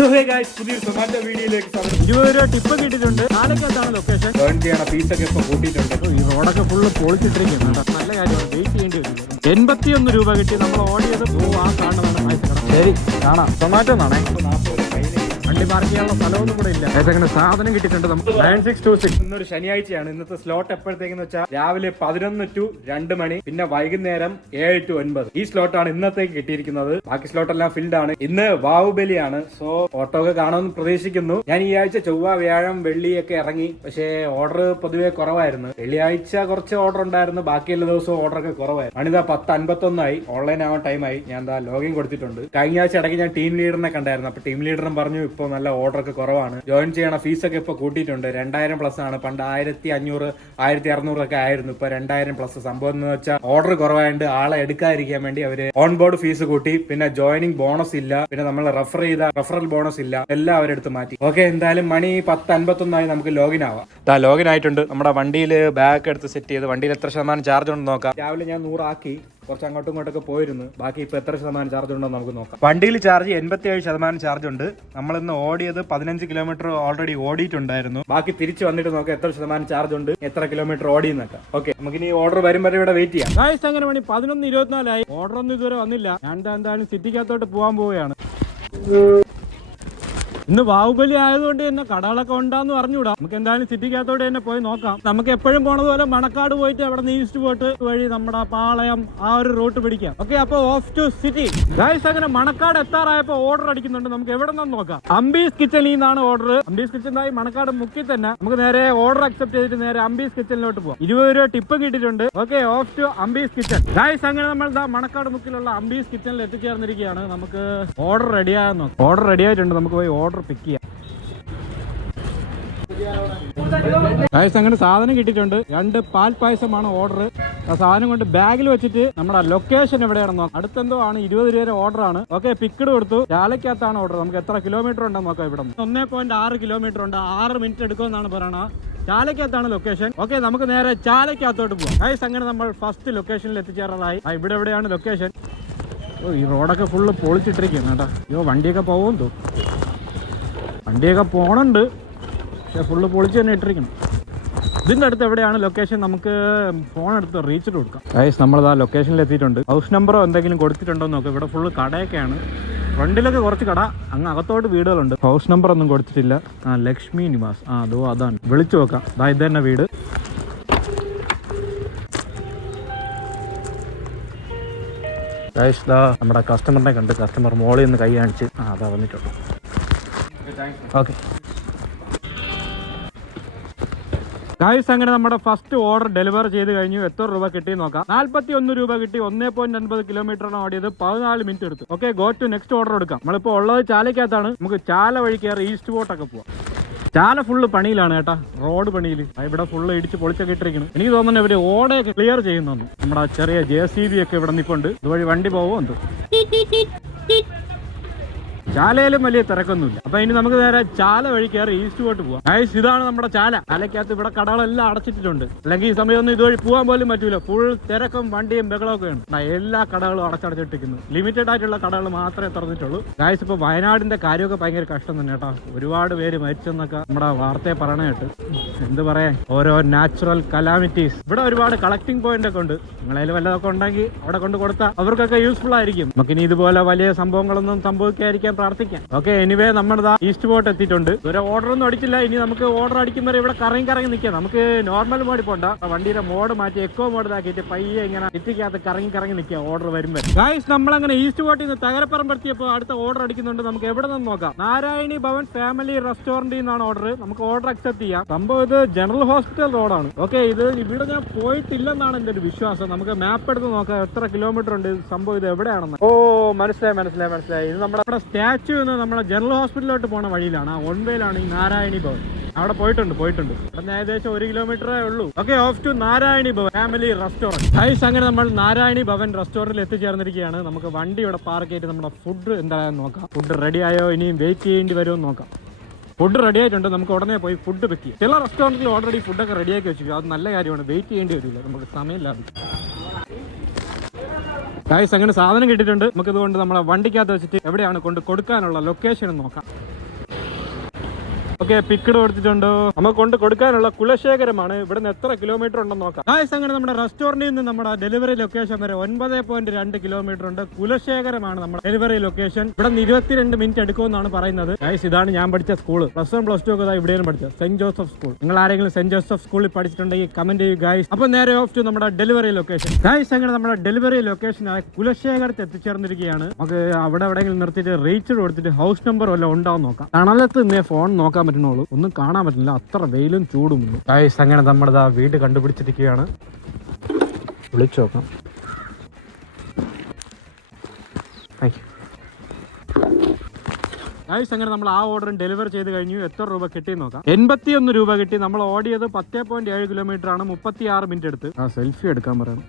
പുതിയൊരു സൊമാറ്റോ വീഡിയോയിലേക്ക് 20 രൂപ ടിപ്പ് കിട്ടിയിട്ടുണ്ട്. നാളേക്കകത്താണ് ലൊക്കേഷൻ. ഏൺ ചെയ്യണ ഫീസൊക്കെ ഇപ്പൊ കൂട്ടിയിട്ടുണ്ട്. ഈ റോഡൊക്കെ ഫുള്ള് പൊളിച്ചിട്ടിരിക്കും. നല്ല കാര്യമാണ്, വെയിറ്റ് ചെയ്യേണ്ടി വരില്ല. 81 രൂപ കിട്ടി. നമ്മൾ ഓടിയത് ആ കാണുന്നതാണ് പൈസ. ശരി കാണാം. സൊമാറ്റോ എന്നാണേ. വണ്ടി പാർക്ക് ചെയ്യാനുള്ള സ്ഥലമൊന്നും കൂടെ ഇല്ല. അങ്ങനെ സാധനം കിട്ടിയിട്ടുണ്ട് നമുക്ക്. 9626. ഇന്നൊരു ശനിയാഴ്ചയാണ്. ഇന്നത്തെ സ്ലോട്ട് എപ്പോഴത്തേക്കെന്ന് വെച്ചാൽ രാവിലെ 11 to 2 മണി, പിന്നെ വൈകുന്നേരം 7 to 9. ഈ സ്ലോട്ടാണ് ഇന്നത്തേക്ക് കിട്ടിയിരിക്കുന്നത്. ബാക്കി സ്ലോട്ട് എല്ലാം ഫിൽഡ് ആണ്. ഇന്ന് ബാഹുബലിയാണ്. സോ ഓട്ടോ ഒക്കെ കാണുമെന്ന് പ്രതീക്ഷിക്കുന്നു. ഞാൻ ഈ ആഴ്ച ചൊവ്വ, വ്യാഴം, വെള്ളിയൊക്കെ ഇറങ്ങി. പക്ഷേ ഓർഡർ പൊതുവെ കുറവായിരുന്നു. വെള്ളിയാഴ്ച കുറച്ച് ഓർഡർ ഉണ്ടായിരുന്നു. ബാക്കിയുള്ള ദിവസവും ഓർഡർ ഒക്കെ കുറവായിരുന്നു. അണിതാ 10:51 ഓൺലൈൻ ആവാൻ ടൈമായി. ഞാൻ എന്താ ലോഗിൻ കൊടുത്തിട്ടുണ്ട്. കഴിഞ്ഞ ആഴ്ച ഇടയ്ക്ക് ഞാൻ ടീം ലീഡറിനെ കണ്ടായിരുന്നു. അപ്പൊ ടീം ലീഡറും പറഞ്ഞു ഇപ്പൊ നല്ല ഓർഡർ ഒക്കെ കുറവാണ്. ജോയിൻ ചെയ്യണ ഫീസൊക്കെ ഇപ്പൊ കൂട്ടിയിട്ടുണ്ട്. 2000 പ്ലസ് ആണ്. പണ്ട് 1500, 1600 ഒക്കെ ആയിരുന്നു. ഇപ്പൊ 2000 പ്ലസ്. സംഭവം എന്ന് വെച്ചാൽ ഓർഡർ കുറവായതുകൊണ്ട് ആളെ എടുക്കാതിരിക്കാൻ വേണ്ടി അവര് ഓൺ ബോർഡ് ഫീസ് കൂട്ടി. പിന്നെ ജോയിനിങ് ബോണസ് ഇല്ല. പിന്നെ നമ്മൾ റെഫറൽ ബോണസ് ഇല്ല. എല്ലാം അവരെടുത്ത് മാറ്റി. ഓക്കെ, എന്തായാലും മണി 10:51 നമുക്ക് ലോഗിൻ ആവാം. ലോഗിൻ ആയിട്ടുണ്ട്. നമ്മുടെ വണ്ടിയിൽ ബാഗ് എടുത്ത് സെറ്റ് ചെയ്ത് വണ്ടിയിൽ എത്ര ശതമാനം ചാർജ് ഉണ്ടെന്ന് നോക്കാം. രാവിലെ ഞാൻ 100 ആക്കി. കുറച്ച് അങ്ങോട്ടും ഇങ്ങോട്ടൊക്കെ പോയിരുന്നു. ബാക്കി ഇപ്പൊ എത്ര ശതമാനം ചാർജ് ഉണ്ടോ നമുക്ക് നോക്കാം. വണ്ടിയിൽ ചാർജ് 87% ചാർജ് ഉണ്ട്. നമ്മളിന്ന് ഓടിയത് 15 കിലോമീറ്റർ ഓൾറെഡി ഓടിയിട്ടുണ്ടായിരുന്നു. ബാക്കി തിരിച്ചു വന്നിട്ട് നോക്കാം എത്ര ശതമാനം ചാർജ് ഉണ്ട്, എത്ര കിലോമീറ്റർ ഓടിയെന്നൊക്കെ. ഓക്കെ, നമുക്ക് ഇനി ഓർഡർ വരും വരെ ഇവിടെ വെയിറ്റ് ചെയ്യാം. ഗായ്സ്, അങ്ങനെ മണി 11:24 ഓർഡർ ഒന്നും ഇതുവരെ വന്നില്ല. ഞാൻ എന്തായാലും സിറ്റിക്കകത്തോട്ട് പോകാൻ പോവുകയാണ്. ഇന്ന് ബാഹുബലി ആയതുകൊണ്ട് തന്നെ കടകളൊക്കെ ഉണ്ടാന്ന് പറഞ്ഞുകൂടാ. നമുക്ക് എന്തായാലും സിറ്റിക്കകത്തോടെ തന്നെ പോയി നോക്കാം. നമുക്ക് എപ്പോഴും പോണതുപോലെ മണക്കാട് പോയിട്ട് അവിടെ നിന്ന് ഈസ്റ്റ് പോയിട്ട് വഴി നമ്മുടെ പാളയം ആ ഒരു റൂട്ട് പിടിക്കാം. ഓക്കെ, അപ്പൊ ഓഫ് ടു സിറ്റി. ഗൈസ്, അങ്ങനെ മണക്കാട് എത്താറായപ്പോ ഓർഡർ അടിക്കുന്നുണ്ട്. നമുക്ക് എവിടെ നിന്ന് നോക്കാം. അംബീസ് കിച്ചണിൽ നിന്നാണ് ഓർഡർ. അംബീസ് കിച്ചണായി മണക്കാട് മുക്കി തന്നെ നമുക്ക് നേരെ ഓർഡർ അക്സെപ്റ്റ് ചെയ്തിട്ട് നേരെ അംബീസ് കിച്ചണിലോട്ട് പോകാം. 20 രൂപ ടിപ്പ് കിട്ടിയിട്ടുണ്ട്. Okay, off to Ambees kitchen. Guys, അങ്ങനെ നമ്മൾ മണക്കാട് മുക്കിലുള്ള അംബീസ് കിച്ചണിൽ എത്തിച്ചേർന്നിരിക്കുകയാണ്. നമുക്ക് ഓർഡർ റെഡിയാകാൻ നോക്കാം. ഓർഡർ റെഡി ആയിട്ടുണ്ട്. നമുക്ക് പോയി ഓർഡർ പിക്ക് ചെയ്യാം. അങ്ങനെ സാധനം കിട്ടിയിട്ടുണ്ട്. 2 പാൽ പായസമാണ് ഓർഡർ. ആ സാധനം കൊണ്ട് ബാഗിൽ വെച്ചിട്ട് നമ്മുടെ ലൊക്കേഷൻ എവിടെയാണെന്ന് നോക്കാം. അടുത്തെന്തോ ആണ്. 20 രൂപ ഓർഡർ ആണ്. ഓക്കെ, പിക്കഡ് കൊടുത്തു. ചാലക്കകത്താണ് ഓർഡർ. നമുക്ക് എത്ര കിലോമീറ്റർ ഉണ്ടെന്ന് നോക്കാം. ഇവിടെ 1.6 കിലോമീറ്റർ ഉണ്ട്. 6 മിനിറ്റ് എടുക്കുമെന്നാണ് പറയണത്. ചാലക്കകത്താണ് ലൊക്കേഷൻ. ഓക്കെ, നമുക്ക് നേരെ ചാലക്കകത്തോട്ട് പോകാം. ഗൈസ്, അങ്ങനെ നമ്മൾ ഫസ്റ്റ് ലൊക്കേഷനിൽ എത്തിച്ചേർന്നതായി. ഇവിടെ എവിടെയാണ് ലൊക്കേഷൻ. ഈ റോഡൊക്കെ ഫുള്ള് പൊളിച്ചിട്ടിരിക്കും കേട്ടോ. അയ്യോ, വണ്ടിയൊക്കെ പോകുമെന്ന് തോന്നുന്നു. വണ്ടിയൊക്കെ പോണുണ്ട്, പക്ഷെ ഫുള്ള് പൊളിച്ച് തന്നെ ഇട്ടിരിക്കണം. ഇതിൻ്റെ അടുത്ത് എവിടെയാണ് ലൊക്കേഷൻ, നമുക്ക് ഫോൺ എടുത്ത് റീച്ചിട്ട് കൊടുക്കാം. ഗൈസ്, നമ്മളിതാ ലൊക്കേഷനിൽ എത്തിയിട്ടുണ്ട്. ഹൗസ് നമ്പറോ എന്തെങ്കിലും കൊടുത്തിട്ടുണ്ടോ എന്ന് നോക്കാം. ഇവിടെ ഫുള്ള് കടയൊക്കെയാണ്. ഫ്രണ്ടിലൊക്കെ കുറച്ച് കട, അങ്ങ് അകത്തോട്ട് വീടുകളുണ്ട്. ഹൗസ് നമ്പർ ഒന്നും കൊടുത്തിട്ടില്ല. ലക്ഷ്മി നിവാസ്. അതോ അതാണ്. വിളിച്ചു നോക്കാം. ഇത് തന്നെ വീട്. ഗൈസ്, നമ്മുടെ കസ്റ്റമറിനെ കണ്ട്. കസ്റ്റമർ മോളിൽ നിന്ന് കൈ കാണിച്ച് അതാ വന്നിട്ടുണ്ട്. ഓക്കെ ഗൈസ്, അങ്ങനെ നമ്മുടെ ഫസ്റ്റ് ഓർഡർ ഡെലിവർ ചെയ്ത് കഴിഞ്ഞു. എത്ര രൂപ കിട്ടി നോക്കാം. 41 രൂപ കിട്ടി. 1.50 കിലോമീറ്ററാണ് ഓടിയത്. 14 മിനിറ്റ് എടുത്തു. Okay, go to next order എടുക്കാം. നമ്മളിപ്പോൾ ഉള്ളത് ചാലക്കകത്താണ്. നമുക്ക് ചാല വഴി കയറി ഈസ്റ്റ് പോർട്ടൊക്കെ പോവാം. ചാല ഫുള്ള് പണിയിലാണ് കേട്ടാ. റോഡ് പണിയിൽ ഇവിടെ ഫുള്ള് ഇടിച്ച് പൊളിച്ചൊക്കെ ഇട്ടിരിക്കുന്നു. എനിക്ക് തോന്നുന്നു ഇവര് ഓടയൊക്കെ ക്ലിയർ ചെയ്യുന്നു. നമ്മുടെ ചെറിയ JCB ഒക്കെ ഇവിടെ നിൽപ്പുണ്ട്. ഇതുവഴി വണ്ടി പോവോ എന്തോ. ചാലയിലും വലിയ തിരക്കൊന്നുമില്ല. അപ്പൊ ഇനി നമുക്ക് നേരെ ചാല വഴി കയറി ഈസ്റ്റ് പോയിട്ട് പോവാം. ഗൈസ്, ഇതാണ് നമ്മുടെ ചാല. ചാലക്കകത്ത് ഇവിടെ കടകളെല്ലാം അടച്ചിട്ടുണ്ട്. അല്ലെങ്കിൽ ഈ സമയമൊന്നും ഇതുവഴി പോകാൻ പോലും പറ്റൂല. ഫുൾ തിരക്കും വണ്ടിയും ബഹളമൊക്കെയാണ്. എല്ലാ കടകളും അടച്ചടച്ചിട്ടിരിക്കുന്നു. ലിമിറ്റഡ് ആയിട്ടുള്ള കടകൾ മാത്രമേ തുറന്നിട്ടുള്ളൂ. ഗൈസ്, ഇപ്പൊ വയനാടിന്റെ കാര്യമൊക്കെ ഭയങ്കര കഷ്ടം തന്നെ കേട്ടോ. ഒരുപാട് പേര് മരിച്ചെന്നൊക്കെ നമ്മുടെ വാർത്തയെ പറയണ കേട്ട്. എന്ത് പറയാൻ, ഓരോ നാച്ചുറൽ കലാമിറ്റീസ്. ഇവിടെ ഒരുപാട് കളക്ടിങ് പോയിന്റ് ഒക്കെ ഉണ്ട്. നിങ്ങളതിൽ വല്ലതൊക്കെ ഉണ്ടെങ്കിൽ അവിടെ കൊണ്ട് കൊടുത്താൽ അവർക്കൊക്കെ യൂസ്ഫുൾ ആയിരിക്കും. നമുക്കിനി ഇതുപോലെ വലിയ സംഭവങ്ങളൊന്നും സംഭവിക്കാതിരിക്കാൻ പ്രാർത്ഥിക്കാം. ഓക്കെ, എനിവേ നമ്മളിതാ ഈസ്റ്റ് പോർട്ട് എത്തിയിട്ടുണ്ട്. ഒരു ഓർഡർ ഒന്നും അടിച്ചില്ല. ഇനി നമുക്ക് ഓർഡർ അടിക്കുമ്പോൾ ഇവിടെ കറങ്ങി നിൽക്കാം. നമുക്ക് നോർമൽ മോഡിൽ പോണ്ട. വണ്ടിയുടെ മോഡ് മാറ്റി എക്കോ മോഡിലാക്കിയിട്ട് പയ്യെ ഇങ്ങനെ സിറ്റിക്കകത്ത് കറങ്ങി നിൽക്കാം ഓർഡർ വരുമ്പോൾ. ഗൈസ്, നമ്മളങ്ങനെ ഈസ്റ്റ് പോർട്ടിൽ നിന്ന് തകരപ്പറമ്പെത്തിയപ്പോൾ അടുത്ത ഓർഡർ അടിക്കുന്നുണ്ട്. നമുക്ക് എവിടെ നിന്ന് നോക്കാം. നാരായണി ഭവൻ ഫാമിലി റെസ്റ്റോറന്റിൽ നിന്നാണ് ഓർഡർ. നമുക്ക് ഓർഡർ അക്സെപ്റ്റ് ചെയ്യാം. സംഭവം ഇത് ജനറൽ ഹോസ്പിറ്റൽ റോഡാണ്. ഓക്കെ, ഇത് ഇവിടെ ഞാൻ പോയിട്ടില്ലെന്നാണ് എന്റെ ഒരു വിശ്വാസം. നമുക്ക് മാപ്പ് എടുത്ത് നോക്കാം എത്ര കിലോമീറ്റർ ഉണ്ട്. സംഭവം ഇത് എവിടെയാണെന്ന്. ഓ, മനസ്സിലായി. ഇത് നമ്മുടെ സ്റ്റാച്യു എന്ന് നമ്മുടെ ജനറൽ ഹോസ്പിറ്റലിലോട്ട് പോണ വഴിയിലാണ്. ആ ഒൺവേയിലാണ് ഈ നാരായണി ഭവൻ. അവിടെ പോയിട്ടുണ്ട്. അവിടെ ഏകദേശം 1 കിലോമീറ്ററേ ഉള്ളൂ. Okay, off to Narayani Bhavan family restaurant. Guys, അങ്ങനെ നമ്മൾ നാരായണി ഭവൻ റെസ്റ്റോറന്റിൽ എത്തിച്ചേർന്നിരിക്കുകയാണ്. നമുക്ക് വണ്ടി ഇവിടെ പാർക്ക് ചെയ്തിട്ട് നമ്മുടെ ഫുഡ് എന്തായാലും നോക്കാം. ഫുഡ് റെഡി ആയോ, ഇനിയും വെയിറ്റ് ചെയ്യേണ്ടി വരുമോ എന്ന് നോക്കാം. ഫുഡ് റെഡി ആയിട്ടുണ്ട്. നമുക്ക് ഉടനെ പോയി ഫുഡ് പിക്ക് ചെയ്യാം. ചില റെസ്റ്റോറന്റിൽ ഓൾറെഡി ഫുഡൊക്കെ റെഡിയാക്കി വെച്ചു. അത് നല്ല കാര്യമാണ്. വെയിറ്റ് ചെയ്യേണ്ടി വരില്ല. നമുക്ക് സമയം ലാഭിക്കും. ഗൈസ്, അങ്ങനെ സാധനം കിട്ടിയിട്ടുണ്ട്. നമുക്കിതുകൊണ്ട് നമ്മളെ വണ്ടിക്കകത്ത് വെച്ചിട്ട് എവിടെയാണ് കൊണ്ട് കൊടുക്കാനുള്ള ലൊക്കേഷൻ നോക്കാം. ഓക്കെ പിക്കഡ് കൊടുത്തിട്ടുണ്ട്. നമുക്ക് കൊണ്ട് കൊടുക്കാനുള്ള കുലശേഖരമാണ്. ഇവിടുന്ന് എത്ര കിലോമീറ്റർ ഉണ്ടെന്ന് നോക്കാം. ഗായ്സ് അങ്ങനെ നമ്മുടെ റെസ്റ്റോറന്റിൽ നിന്ന് നമ്മുടെ ഡെലിവറി ലൊക്കേഷൻ വരെ 9.2 കിലോമീറ്റർ ഉണ്ട്. കുലശേഖരമാണ് നമ്മുടെ ഡെലിവറി ലൊക്കേഷൻ. ഇവിടെ 22 മിനിറ്റ് എടുക്കുമെന്നാണ് പറയുന്നത്. ഗായ്സ് ഇതാണ് ഞാൻ പഠിച്ച സ്കൂൾ. +1 +2 ഒക്കെ ഇവിടെയാണ് പഠിച്ചത്. Saint Joseph school. നിങ്ങൾ ആരെങ്കിലും സെന്റ് ജോസഫ് സ്കൂളിൽ പഠിച്ചിട്ടുണ്ടെങ്കിൽ കമന്റ് ചെയ്യൂ ഗായ്സ്. അപ്പൊ നേരെ ഓഫ് ടു നമ്മുടെ ഡെലിവറി ലൊക്കേഷൻ. ഗായ്സ് അങ്ങനെ നമ്മുടെ ഡെലിവറി ലൊക്കേഷനായ കുലശേഖരത്ത് എത്തിച്ചേർന്നിരിക്കുകയാണ്. നമുക്ക് അവിടെ എവിടെയെങ്കിലും നിർത്തിയിട്ട് റീച്ച് കൊടുത്തിട്ട് ഹൗസ് നമ്പർ വല്ലതും ഉണ്ടാവും നോക്കാം. തണലത്ത് നിന്നേ ഫോൺ നോക്കാൻ പറ്റുന്നുള്ളൂ, ഒന്നും കാണാൻ പറ്റില്ല, അത്ര വെയിലും ചൂടും. ഗായ്സ് അങ്ങനെ നമ്മുടെ വീട് കണ്ടുപിടിച്ചിരിക്കുകയാണ്. വിളിച്ചു നോക്കാം. ഗായ്സ് അങ്ങനെ നമ്മൾ ആ ഓർഡർ ഡെലിവർ ചെയ്ത് കഴിഞ്ഞു. എത്ര രൂപ കിട്ടി നോക്കാം. 81 രൂപ കിട്ടി. നമ്മൾ ഓടിയത് 10.7 കിലോമീറ്റർ ആണ്. 36 മിനിറ്റ് എടുത്ത്. സെൽഫി എടുക്കാൻ പറയണം.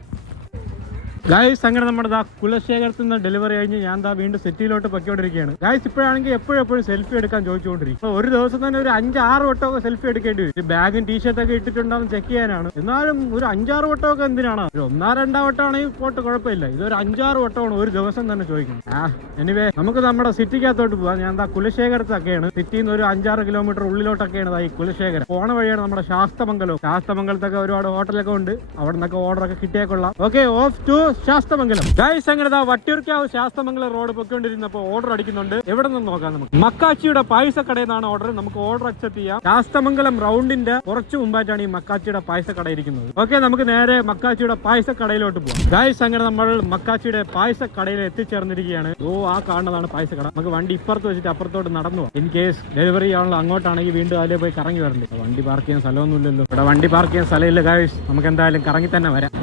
ഗായ്സ് അങ്ങനെ നമ്മുടെ കുലശേഖരത്തിൽ നിന്ന് ഡെലിവറി കഴിഞ്ഞ് ഞാൻ വീണ്ടും സിറ്റിയിലോട്ട് പൊയ്ക്കൊണ്ടിരിക്കുകയാണ്. ഗായ്സ് ഇപ്പോഴാണെങ്കിൽ എപ്പോഴും സെൽഫി എടുക്കാൻ ചോദിച്ചുകൊണ്ടിരിക്കും. ഒരു ദിവസം തന്നെ ഒരു 5-6 വട്ടമൊക്കെ സെൽഫി എടുക്കേണ്ടി വരും. ബാഗും ടീഷർട്ടൊക്കെ ഇട്ടിട്ടുണ്ടാവും ചെക്ക് ചെയ്യാനാണ്. എന്നാലും ഒരു 5-6 വട്ടമൊക്കെ എന്തിനാണ്? ഒരു 1-2 വട്ടമാണെങ്കിൽ പോട്ട് കുഴപ്പമില്ല. ഇതൊരു 5-6 വട്ടമാണ് ഒരു ദിവസം തന്നെ ചോദിക്കുന്നത്. എനിവേ നമുക്ക് നമ്മുടെ സിറ്റിക്കകത്തോട്ട് പോവാം. ഞാൻ കുലശേഖരത്തൊക്കെയാണ്. സിറ്റിയിൽ നിന്ന് ഒരു 5-6 കിലോമീറ്റർ ഉള്ളിലോട്ടൊക്കെയാണ് ഈ കുലശേഖരം. പോണ വഴിയാണ് നമ്മുടെ ശാസ്തമംഗലത്തൊക്കെ ഒരുപാട് ഹോട്ടലൊക്കെ ഉണ്ട്. അവിടെ നിന്നൊക്കെ ഓർഡർ ഒക്കെ കിട്ടിയേക്കൊള്ളാം. Okay off to Sasthamangalam. Guys അങ്ങനെ വട്ടിയൂർക്കാവ് ശാസ്തമംഗലം റോഡ് പൊയ്ക്കൊണ്ടിരുന്നപ്പോ ഓർഡർ അടിക്കുന്നുണ്ട്. എവിടെ നിന്ന് നോക്കാം നമുക്ക്. മക്കാച്ചിയുടെ പായസക്കടയിൽ നിന്നാണ് ഓർഡർ. നമുക്ക് ഓർഡർ അക്സെപ്റ്റ് ചെയ്യാം. ശാസ്തമംഗലം റൗണ്ടിന്റെ കുറച്ച് മുമ്പായിട്ടാണ് ഈ മക്കാച്ചിയുടെ പായസക്കട ഇരിക്കുന്നത്. ഓക്കെ നമുക്ക് നേരെ മക്കാച്ചിയുടെ പായസക്കടയിലോട്ട് പോകാം. ഗായ്സ് അങ്ങനെ നമ്മൾ മക്കാച്ചിയുടെ പായസക്കടയിൽ എത്തിച്ചേർന്നിരിക്കുകയാണ്. ആ കാണുന്നതാണ് പായസക്കട. നമുക്ക് വണ്ടി ഇപ്പുറത്ത് വെച്ചിട്ട് അപ്പുറത്തോട്ട് നടന്നു പോകാം. ഇൻ കേസ് ഡെലിവറി ചെയ്യാനുള്ള അങ്ങോട്ടാണെങ്കിൽ വീണ്ടും അതിലെ പോയി കറങ്ങി വരണ്ടേ. വണ്ടി പാർക്ക് ചെയ്യാൻ സ്ഥലമൊന്നുമില്ലല്ലോ. ഇവിടെ വണ്ടി പാർക്ക് ചെയ്യാൻ സ്ഥലമില്ല ഗായ്സ്. നമുക്ക് എന്തായാലും കറങ്ങി തന്നെ വരാം.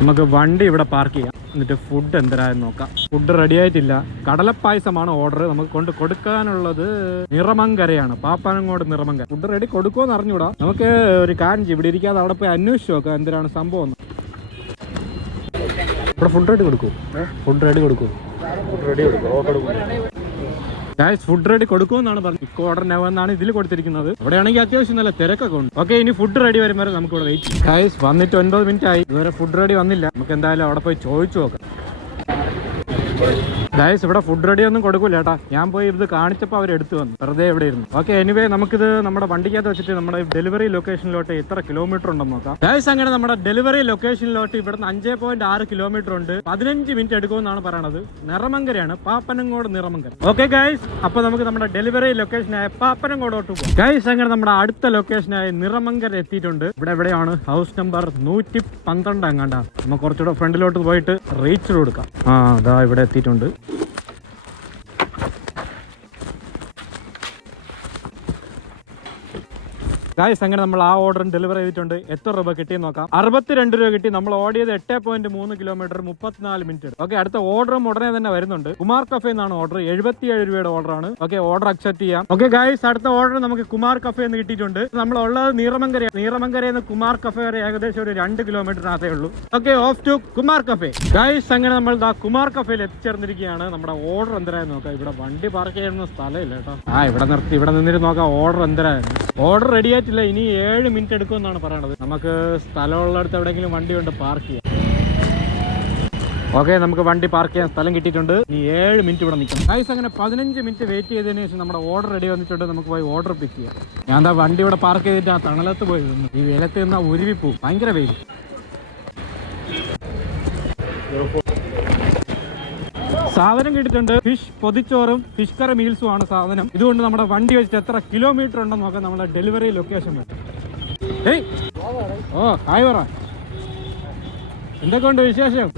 നമുക്ക് വണ്ടി ഇവിടെ പാർക്ക് ചെയ്യാം. എന്നിട്ട് ഫുഡ് എന്തരായെന്ന് നോക്കാം. ഫുഡ് റെഡി ആയിട്ടില്ല. കടലപ്പായസമാണ് ഓർഡർ. നമുക്ക് കൊണ്ട് കൊടുക്കാനുള്ളത് നിറമങ്കരയാണ്. പാപ്പനങ്ങോട് നിറമങ്കര. ഫുഡ് റെഡി കൊടുക്കുമെന്ന് അറിഞ്ഞൂടാ. നമുക്ക് ഒരു കാര്യം ചെയ്യും, ഇവിടെ ഇരിക്കാതെ അവിടെ പോയി അന്വേഷിച്ച് നോക്കാം എന്തിനാണ് സംഭവം. ഇവിടെ ഫുഡ് റെഡി കൊടുക്കൂ. ഫുഡ് റെഡി കൊടുക്കൂ. ഗായ്സ് ഫുഡ് റെഡി കൊടുക്കുമെന്നാണ് പറഞ്ഞത്. ഇക്കോ ഓർഡർ നവെന്നാണ് ഇതിൽ കൊടുത്തിരിക്കുന്നത്. അവിടെയാണെങ്കിൽ അത്യാവശ്യം നല്ല തിരക്കൊക്കെ ഉണ്ട്. ഓക്കെ ഇനി ഫുഡ് റെഡി വരും വരെ നമുക്ക് ഇവിടെ വെയിറ്റ്. ഗായ്സ് വന്നിട്ട് 9 മിനിറ്റ് ആയി. ഇതുവരെ ഫുഡ് റെഡി വന്നില്ല. നമുക്ക് എന്തായാലും അവിടെ പോയി ചോദിച്ചു നോക്കാം. ഗായ്സ് ഇവിടെ ഫുഡ് റെഡി ഒന്നും കൊടുക്കൂല കേട്ടാ. ഞാൻ പോയി ഇത് കാണിച്ചപ്പോൾ അവർ എടുത്തു വന്നു. വെറുതെ എവിടെ ഇരുന്നു. ഓക്കെ എനിവേ നമുക്കിത് നമ്മുടെ വണ്ടിക്കകത്ത് വെച്ചിട്ട് നമ്മുടെ ഡെലിവറി ലൊക്കേഷനിലോട്ട് എത്ര കിലോമീറ്റർ ഉണ്ടെന്ന് നോക്കാം. ഗായ്സ് അങ്ങനെ നമ്മുടെ ഡെലിവറി ലൊക്കേഷനിലോട്ട് ഇവിടുന്ന് 5.6 കിലോമീറ്റർ ഉണ്ട്. 15 മിനിറ്റ് എടുക്കുമെന്നാണ് പറയണത്. നിറമങ്കരയാണ്. പാപ്പനങ്ങോട് നിറമങ്കര. ഓക്കെ ഗായ്സ് അപ്പൊ നമുക്ക് നമ്മുടെ ഡെലിവറി ലൊക്കേഷനായ പാപ്പനങ്ങോടോട്ട് പോകാം. ഗായ്സ് അങ്ങനെ നമ്മുടെ അടുത്ത ലൊക്കേഷനായ നിറമങ്കര എത്തിയിട്ടുണ്ട്. ഇവിടെ എവിടെയാണ് ഹൗസ് നമ്പർ 112 എങ്ങാണ്ടാ. നമുക്ക് കുറച്ചുകൂടെ ഫ്രണ്ടിലോട്ട് പോയിട്ട് റീച്ച് കൊടുക്കാം. അതാ ഇവിടെ എത്തിയിട്ടുണ്ട്. ഗായ്സ് അങ്ങനെ നമ്മൾ ആ ഓർഡർ ഡെലിവർ ചെയ്തിട്ടുണ്ട്. എത്ര രൂപ കിട്ടിയെന്ന് നോക്കാം. 62 രൂപ കിട്ടി. നമ്മൾ ഓടിയത് 8.3 കിലോമീറ്റർ 34 മിനിറ്റ്. ഓക്കെ അടുത്ത ഓർഡറും ഉടനെ തന്നെ വരുന്നുണ്ട്. കുമാർ കഫേ എന്നാണ് ഓർഡർ. 77 രൂപയുടെ ഓർഡർ ആണ്. ഓക്കെ ഓർഡർ അക്സെപ്റ്റ് ചെയ്യാം. ഓക്കെ ഗായ്സ് അടുത്ത ഓർഡർ നമുക്ക് കുമാർ കഫേ എന്ന് കിട്ടിയിട്ടുണ്ട്. നമ്മളുള്ളത് നീറമങ്കരയിൽ കുമാർ കഫേ വരെ ഏകദേശം ഒരു 2 കിലോമീറ്ററിനകത്തേ ഉള്ളൂ. Okay off to Kumar cafe. Guys അങ്ങനെ നമ്മൾ കുമാർ കഫേയിൽ എത്തിച്ചേർന്നിരിക്കുകയാണ്. നമ്മുടെ ഓർഡർ എന്തരായെന്ന് നോക്കാം. ഇവിടെ വണ്ടി പാർക്ക് ചെയ്യുന്ന സ്ഥലമില്ല കേട്ടോ. ഇവിടെ നിർത്തി ഇവിടെ നിന്നിട്ട് നോക്കാം ഓർഡർ എന്തരായിരുന്നു. ഓർഡർ റെഡി ആയിട്ടില്ല. ഇനി 7 മിനിറ്റ് എടുക്കുമെന്നാണ് പറയണത്. നമുക്ക് സ്ഥലമുള്ളടത്ത് എവിടെയെങ്കിലും വണ്ടി കൊണ്ട് പാർക്ക് ചെയ്യാം. ഓക്കെ നമുക്ക് വണ്ടി പാർക്ക് ചെയ്യാൻ സ്ഥലം കിട്ടിയിട്ടുണ്ട്. ഇനി 7 മിനിറ്റ് ഇവിടെ നിൽക്കണം. ഗായ്സ് അങ്ങനെ 15 മിനിറ്റ് വെയിറ്റ് ചെയ്തതിനു ശേഷം നമ്മുടെ ഓർഡർ റെഡി വന്നിട്ടുണ്ട്. നമുക്ക് പോയി ഓർഡർ പിക്ക് ചെയ്യാം. ഞാൻ എന്താ വണ്ടി ഇവിടെ പാർക്ക് ചെയ്തിട്ട് ആ തണലത്ത് പോയി നിന്നു. ഈ വെയിലത്ത് നിന്നാ ഉരുവിപ്പോവും. ഭയങ്കര വെയിൽ. സാധനം കിട്ടിയിട്ടുണ്ട്. ഫിഷ് പൊതിച്ചോറും ഫിഷ് കറി മീൽസും ആണ് സാധനം. ഇതുകൊണ്ട് നമ്മുടെ വണ്ടി വെച്ചിട്ട് എത്ര കിലോമീറ്റർ ഉണ്ടെന്ന് നോക്കാം. നമ്മുടെ ഡെലിവറി ലൊക്കേഷൻ ഹായ് പറ. എന്തൊക്കെ ഉണ്ട് വിശേഷം?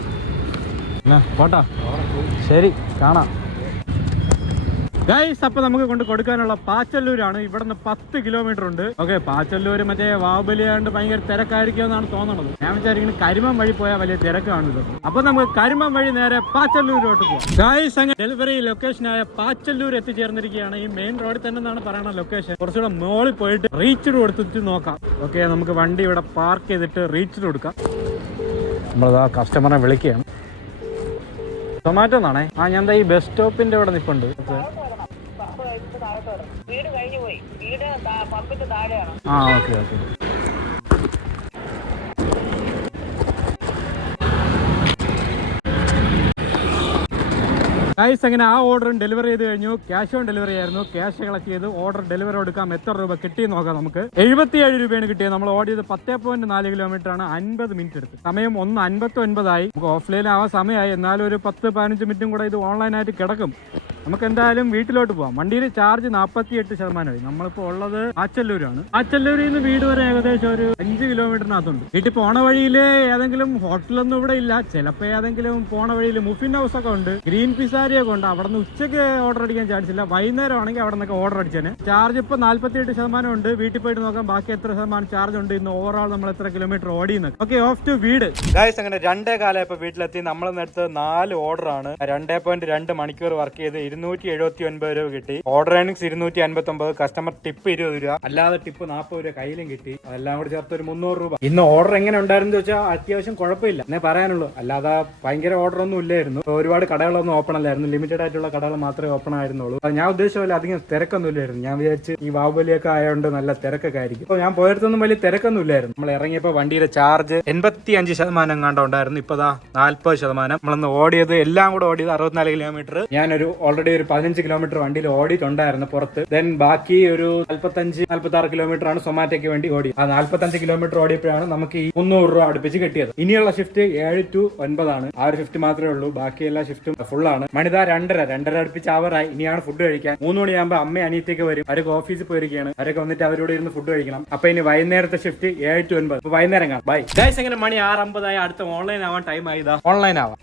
പോട്ടാ ശരി കാണാം. ഗൈസ് അപ്പൊ നമുക്ക് കൊണ്ട് കൊടുക്കാനുള്ള പാച്ചല്ലൂരാണ്. ഇവിടെ നിന്ന് 10 കിലോമീറ്റർ ഉണ്ട്. ഓക്കെ പാച്ചല്ലൂര് മറ്റേ വാവുബലിയാണ്ട് ഭയങ്കര തിരക്കായിരിക്കും എന്നാണ് തോന്നുന്നത്. ഞാൻ വിചാരിക്കുന്നത് കരിമം വഴി പോയാൽ വലിയ തിരക്കാണിത്. അപ്പൊ നമുക്ക് കരിമം വഴി നേരെ പാച്ചല്ലൂരിലോട്ട് പോകാം. ഗൈസ് അങ്ങനെ ഡെലിവറി ലൊക്കേഷനായ പാച്ചല്ലൂർ എത്തിച്ചേർന്നിരിക്കുകയാണ്. ഈ മെയിൻ റോഡിൽ തന്നെ എന്നാണ് പറയുന്ന ലൊക്കേഷൻ. കുറച്ചുകൂടെ മോളിൽ പോയിട്ട് റീച്ച് കൊടുത്തിട്ട് നോക്കാം. ഓക്കെ നമുക്ക് വണ്ടി ഇവിടെ പാർക്ക് ചെയ്തിട്ട് റീച്ച് കൊടുക്കാം. നമ്മളതാ കസ്റ്റമറെ വിളിക്കുകയാണ്. ടൊമാറ്റോ എന്നാണേ. ഞാൻ ഈ ബസ് സ്റ്റോപ്പിന്റെ ഇവിടെ നിൽപ്പുണ്ട്. ഓക്കെ ഓക്കെ ഗൈസ് അങ്ങനെ ആ ഓർഡറും ഡെലിവറി ചെയ്ത് കഴിഞ്ഞു. ക്യാഷ് ഓൺ ഡെലിവറി ആയിരുന്നു. ക്യാഷ് കളക്ട് ചെയ്ത് ഓർഡർ ഡെലിവറി കൊടുക്കാം. എത്ര രൂപ കിട്ടി നോക്കാം. നമുക്ക് 77 രൂപയാണ് കിട്ടിയത്. നമ്മൾ ഓർഡർ ചെയ്ത് 10.4 കിലോമീറ്റർ ആണ്. 50 മിനിറ്റ് എടുത്ത്. സമയം 1:59 നമുക്ക് ഓഫ്ലൈൻ ആവാൻ സമയമായി. എന്നാലും ഒരു 10-15 മിനിറ്റും കൂടെ ഇത് ഓൺലൈനായിട്ട് കിടക്കും. നമുക്ക് എന്തായാലും വീട്ടിലോട്ട് പോവാം. വണ്ടിയിൽ ചാർജ് 48%. നമ്മളിപ്പോ ഉള്ളത് ആച്ചല്ലൂരാണ്. ആച്ചല്ലൂരിൽ നിന്ന് വീട് വരെ ഏകദേശം ഒരു 5 കിലോമീറ്ററിനകത്തുണ്ട്. വീട്ടിൽ പോണ വഴിയില് ഏതെങ്കിലും ഹോട്ടലൊന്നും ഇവിടെ ഇല്ല. ചിലപ്പോ ഏതെങ്കിലും പോണ വഴിയിൽ മുഫിൻ ഹൗസ് ഒക്കെ ഉണ്ട്, ഗ്രീൻ പിസാരിയൊക്കെ ഉണ്ട്. അവിടെ നിന്ന് ഉച്ചയ്ക്ക് ഓർഡർ അടിക്കാൻ ചാൻസ് ഇല്ല. വൈകുന്നേരം ആണെങ്കിൽ അവിടെ നിന്നൊക്കെ ഓർഡർ അടിച്ചേനെ. ചാർജ് ഇപ്പൊ 48% ഉണ്ട്. വീട്ടിൽ പോയിട്ട് നോക്കാം ബാക്കി എത്ര ശതമാനം ചാർജ് ഉണ്ട്. ഇന്ന് ഓവറോൾ നമ്മൾ എത്ര കിലോമീറ്റർ ഓടിയെന്ന്. ഓക്കെ, ഓഫ് ടു വീട്. ഗൈസ് അങ്ങനെ 2:15 ഇപ്പൊ വീട്ടിലെത്തി. നമ്മളെടുത്ത് 4 ഓർഡർ ആണ്. 2.2 മണിക്കൂർ വർക്ക് ചെയ്ത് 279 രൂപ കിട്ടി. Order earnings 259. കസ്റ്റമർ ടിപ്പ് 20 രൂപ, അല്ലാതെ ടിപ്പ് 40 രൂപ കയ്യിലും കിട്ടി. അതെല്ലാം കൂടി ചേർത്ത് ഒരു 300 രൂപ. ഇന്ന് ഓർഡർ എങ്ങനെ ഉണ്ടായിരുന്നു ചോദിച്ചാൽ അത്യാവശ്യം കുഴപ്പമില്ല എന്നേ പറയാനുള്ളൂ. അല്ലാതെ ഭയങ്കര ഓർഡർ ഒന്നും ഇല്ലായിരുന്നു. ഒരുപാട് കടകളൊന്നും ഓപ്പൺ അല്ലായിരുന്നു. ലിമിറ്റഡ് ആയിട്ടുള്ള കടകൾ മാത്രമേ ഓപ്പൺ ആയിരുന്നുള്ളൂ. ഞാൻ ഉദ്ദേശിച്ച പോലെ അധികം തിരക്കൊന്നും ഇല്ലായിരുന്നു. ഞാൻ വിചാരിച്ച് ഈ ബാഹുബലിയൊക്കെ ആയതുകൊണ്ട് നല്ല തിരക്കൊക്കെ ആയിരിക്കും. അപ്പോൾ ഞാൻ പോയടുത്തൊന്നും വലിയ തിരക്കൊന്നും ഇല്ലായിരുന്നു. നമ്മൾ ഇറങ്ങിയപ്പോൾ വണ്ടിയുടെ ചാർജ് 85% എങ്ങാണ്ട് ഉണ്ടായിരുന്നു. ഇപ്പൊ 40%. നമ്മളൊന്ന് ഓടിയത് എല്ലാം കൂടെ ഓടിയത് 64 കിലോമീറ്റർ. ഞാനൊരു ഓൾറെഡി ഒരു 15 കിലോമീറ്റർ വണ്ടിയിൽ ഓടിയിട്ടുണ്ടായിരുന്നു പുറത്ത്. ദെൻ ബാക്കി ഒരു 45-46 കിലോമീറ്റർ ആണ് സൊമാറ്റോയ്ക്ക് വേണ്ടി ഓടി. ആ 45 കിലോമീറ്റർ ഓടിയപ്പോഴാണ് നമുക്ക് ഈ 300 രൂപ അടുപ്പിച്ച് കിട്ടിയത്. ഇനിയുള്ള ഷിഫ്റ്റ് 7 to 9 ആണ്. ആ ഒരു ഷിഫ്റ്റ് മാത്രമേ ഉള്ളൂ. ബാക്കി എല്ലാ ഷിഫ്റ്റും ഫുൾ ആണ്. മണിത 2:30 അടുപ്പിച്ച് ആവറായി. ഇനിയാണ് ഫുഡ് കഴിക്കാൻ. 3 മണിയാകുമ്പോൾ അമ്മ അനിയത്തേക്ക് വരും. അവരൊക്കെ ഓഫീസിൽ പോയിരിക്കുകയാണ്. അവരൊക്കെ വന്നിട്ട് അവരോട് ഇരുന്ന് ഫുഡ് കഴിക്കണം. അപ്പൊ ഇനി വൈകുന്നേരത്തെ ഷിഫ്റ്റ് 7 to 9. അപ്പൊ വൈകുന്നേരം കാണാം. Bye guys. എങ്ങനെ മണി 6:50 അടുത്ത ഓൺലൈൻ ആവാൻ ടൈം ആയതാ. ഓൺലൈൻ ആവാം.